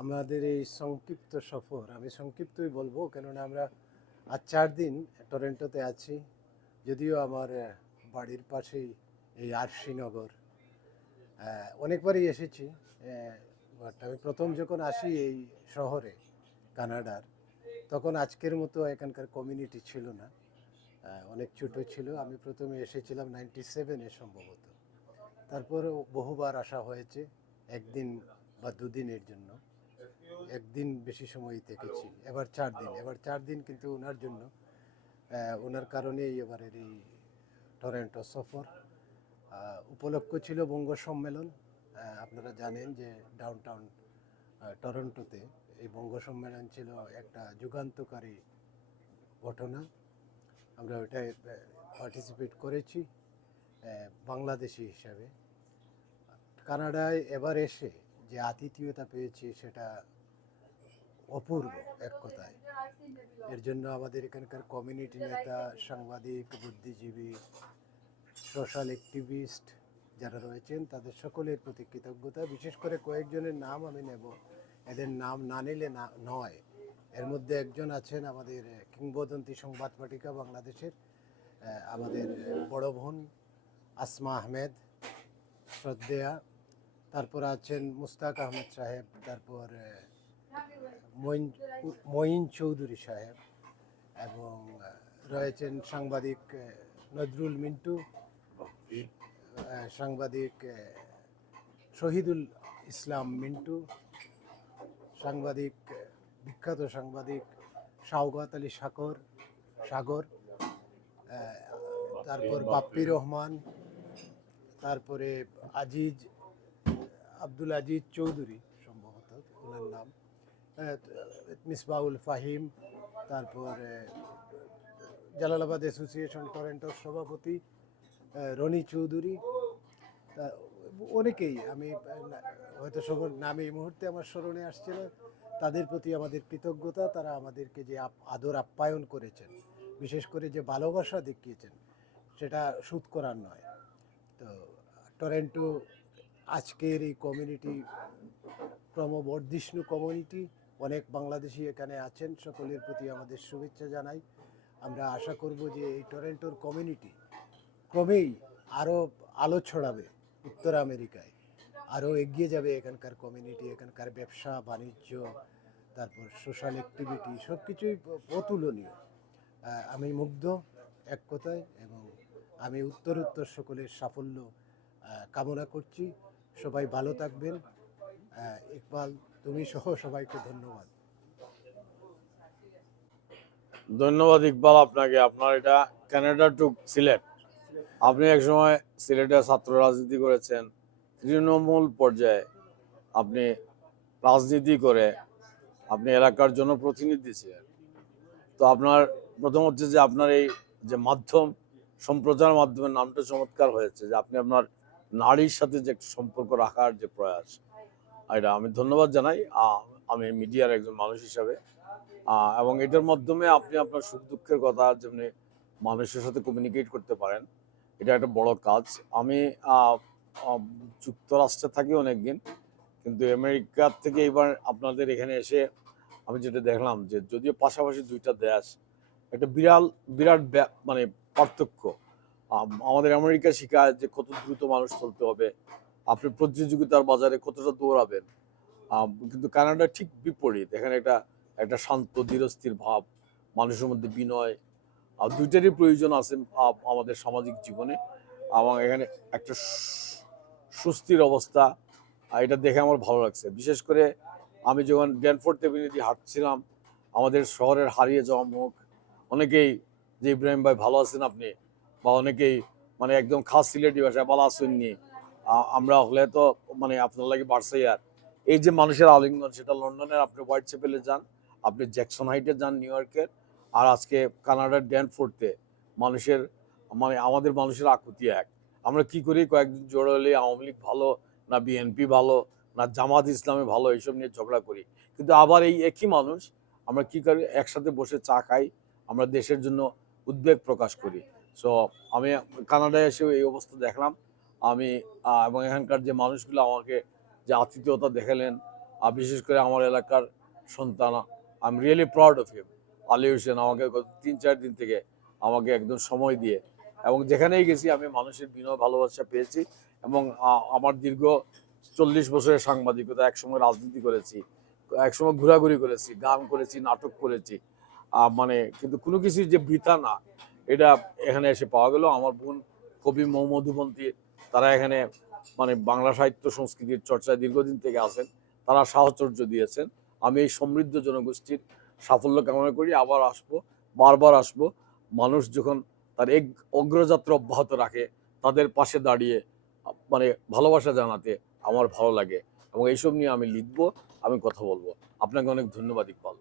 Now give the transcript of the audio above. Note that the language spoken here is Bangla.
আমাদের এই সংক্ষিপ্ত সফর, আমি সংক্ষিপ্তই বলব, কেননা আমরা আজ চার দিন টরেন্টোতে আছি, যদিও আমার বাড়ির পাশেই এই আরশিনগর অনেকবারই এসেছি বাট আমি প্রথম যখন আসি এই শহরে, কানাডার, তখন আজকের মতো এখানকার কমিউনিটি ছিল না। অনেক ছোটো ছিল, আমি প্রথমে এসেছিলাম নাইনটি সেভেনে সম্ভবত। তারপর বহুবার আসা হয়েছে। একদিন বা দুদিনের জন্য। একদিন বেশি সময় থেকেছি। এবার চার দিন। এবার চার দিন কিন্তু ওনার জন্য ওনার কারণেই এবারের এই টরেন্টো সফর উপলক্ষ ছিল বঙ্গ সম্মেলন। আপনারা জানেন যে ডাউন টাউন টরন্টোতে এই বঙ্গ সম্মেলন ছিল একটা যুগান্তকারী ঘটনা। আমরা ওটায় পার্টিসিপেট করেছি বাংলাদেশি হিসাবে। কানাডায় এবার এসে যে আতিথেয়তা পেয়েছি সেটা অপূর্ব এক কথায়। এর জন্য আমাদের এখানকার কমিউনিটি নেতা, সাংবাদিক, বুদ্ধিজীবী, সোশ্যাল অ্যাক্টিভিস্ট যারা রয়েছেন, তাদের সকলের প্রতি কৃতজ্ঞতা। বিশেষ করে কয়েকজনের নাম আমি নেব। এদের নাম না নিলে না, নয়। এর মধ্যে একজন আছেন আমাদের কিংবদন্তি সংবাদ পাঠিকা বাংলাদেশের আমাদের বড় বোন আসমা আহমেদ, শ্রদ্ধেয়া। তারপর আছেন মুস্তাক আহমেদ সাহেব তারপর মঈন মঈন চৌধুরী সাহেব এবং রয়েছেন সাংবাদিক নজরুল মিন্টু সাংবাদিক শহীদুল ইসলাম মিন্টু সাংবাদিক বিখ্যাত সাংবাদিক শাওগাত আলী সাগর সাগর তারপর বাপ্পি রহমান তারপরে আজিজ আব্দুল আজিজ চৌধুরী সম্ভবত, ওনার নাম। মিসবাউল ফাহিম, তারপরে জালালাবাদ অ্যাসোসিয়েশন টরেন্টোর সভাপতি রনি চৌধুরী। অনেকেই, আমি হয়তো সবার নাম এই মুহূর্তে আমার স্মরণে আসছে না। তাদের প্রতি আমাদের কৃতজ্ঞতা, তারা আমাদেরকে যে আদর আপ্যায়ন করেছেন, বিশেষ করে যে ভালোবাসা দেখিয়েছেন, সেটা সুদ করার নয়। তো, টরেন্টো আজকের এই কমিউনিটি ক্রমবর্ধিষ্ণু কমিউনিটি অনেক বাংলাদেশি এখানে আছেন, সকলের প্রতি আমাদের শুভেচ্ছা জানাই। আমরা আশা করব যে এই টরেন্টোর কমিউনিটি ক্রমেই আরও আলো ছড়াবে উত্তর আমেরিকায় আরও এগিয়ে যাবে এখানকার কমিউনিটি এখানকার ব্যবসা, বাণিজ্য, তারপর সোশ্যাল অ্যাক্টিভিটি সব কিছুই অতুলনীয়। আমি মুগ্ধ এক কথায় এবং আমি উত্তর উত্তর সকলের সাফল্য কামনা করছি। সবাই ভালো থাকবেন। আহ, ইকবাল তুমি সহ সবাইকে ধন্যবাদ। ধন্যবাদ ইকবাল আপনাকে। আপনার এটা কানাডা টু সিলেট আপনি একসময় সিলেটে ছাত্র রাজনীতি করেছেন। তৃণমূল পর্যায়ে আপনি রাজনীতি করে আপনি এলাকার জন্য প্রতিনিধি ছিলেন। তো আপনার প্রথম হচ্ছে যে আপনার এই যে মাধ্যম সম্প্রচার মাধ্যমের নামটা চমৎকার হয়েছে যে আপনি আপনার নারীর সাথে যে একটা সম্পর্ক রাখার যে প্রয়াস, এটা আমি ধন্যবাদ জানাই। আমি মিডিয়ার একজন মানুষ হিসাবে। এবং এটার মাধ্যমে আপনি আপনার সুখ দুঃখের কথা যেমনি মানুষের সাথে কমিউনিকেট করতে পারেন, এটা একটা বড় কাজ। আমি যুক্তরাষ্ট্রে থাকি অনেকদিন, কিন্তু আমেরিকার থেকে এবার আপনাদের এখানে এসে আমি যেটা দেখলাম যে যদিও পাশাপাশি দুইটা দেশ, একটা বিরাল, বিরাট মানে পার্থক্য। আমাদের আমেরিকা শেখায় যে কত দ্রুত মানুষ চলতে হবে, আপনি প্রতিযোগিতার বাজারে কতটা দৌড়াবেন কিন্তু কানাডা ঠিক বিপরীত, এখানে একটা একটা শান্ত, ধীরস্থির ভাব, মানুষের মধ্যে বিনয়, আর দুইটারই প্রয়োজন আছে আমাদের সামাজিক জীবনে, এবং এখানে একটা সুস্থির অবস্থা এটা দেখে আমার ভালো লাগছে। বিশেষ করে আমি যখন ড্যানফোর্ড দিয়ে হাঁটছিলাম, আমাদের শহরের হারিয়ে যাওয়া মুখ, অনেকেই যে ইব্রাহিম ভাই ভালো আছেন আপনি বা অনেকেই মানে একদম খাস সিলেটি ভাষায় বলা শুননি আমরা হলে তো মানে আপনার লাগে বার্সাইয়ার এই যে মানুষের আলিঙ্গন, সেটা লন্ডনের আপনি হোয়াইট চ্যাপেলে যান, আপনি জ্যাকসন হাইটে যান নিউ ইয়র্কের, আর আজকে কানাডার ড্যানফোর্টে মানুষের মানে আমাদের মানুষের আকুতি এক। আমরা কি করি, কয়েকদিন জোড়া হলে আওয়ামী লীগ ভালো, না বিএনপি ভালো, না জামাত ইসলামে ভালো, এইসব নিয়ে ঝগড়া করি। কিন্তু আবার এই একই মানুষ, আমরা কি করি, একসাথে বসে চা খাই, আমরা দেশের জন্য উদ্বেগ প্রকাশ করি। সো আমি কানাডায় এসে এই অবস্থা দেখলাম। আমি এবং এখানকার যে মানুষগুলো আমাকে যে আতিথ্যতা দেখালেন আর বিশেষ করে আমার এলাকার সন্তান I am really proud of him Ali Hossain আমাকে গত তিন, চার দিন থেকে আমাকে একদম সময় দিয়ে। এবং যেখানেই গেছি, আমি মানুষের বিনয়, ভালোবাসা পেয়েছি এবং আমার দীর্ঘ চল্লিশ বছরের সাংবাদিকতা, একসময় রাজনীতি করেছি, একসময় ঘোরাঘুরি করেছি, গান করেছি, নাটক করেছি। মানে কিন্তু কোনো কিছু যে বৃথা না এটা এখানে এসে পাওয়া গেল। আমার বোন কবি মৌমধুবন্তী তারা এখানে মানে বাংলা সাহিত্য সংস্কৃতির চর্চায় দীর্ঘদিন থেকে আছেন। তারা সাহচর্য দিয়েছেন। আমি এই সমৃদ্ধ জনগোষ্ঠীর সাফল্য কামনা করি। আবার আসব, বারবার আসব। মানুষ যখন তার এক অগ্রযাত্রা অব্যাহত রাখে, তাদের পাশে দাঁড়িয়ে মানে ভালোবাসা জানাতে আমার ভালো লাগে। এবং এইসব নিয়ে আমি লিখব, আমি কথা বলব। আপনাকে অনেক ধন্যবাদ, ইকবাল।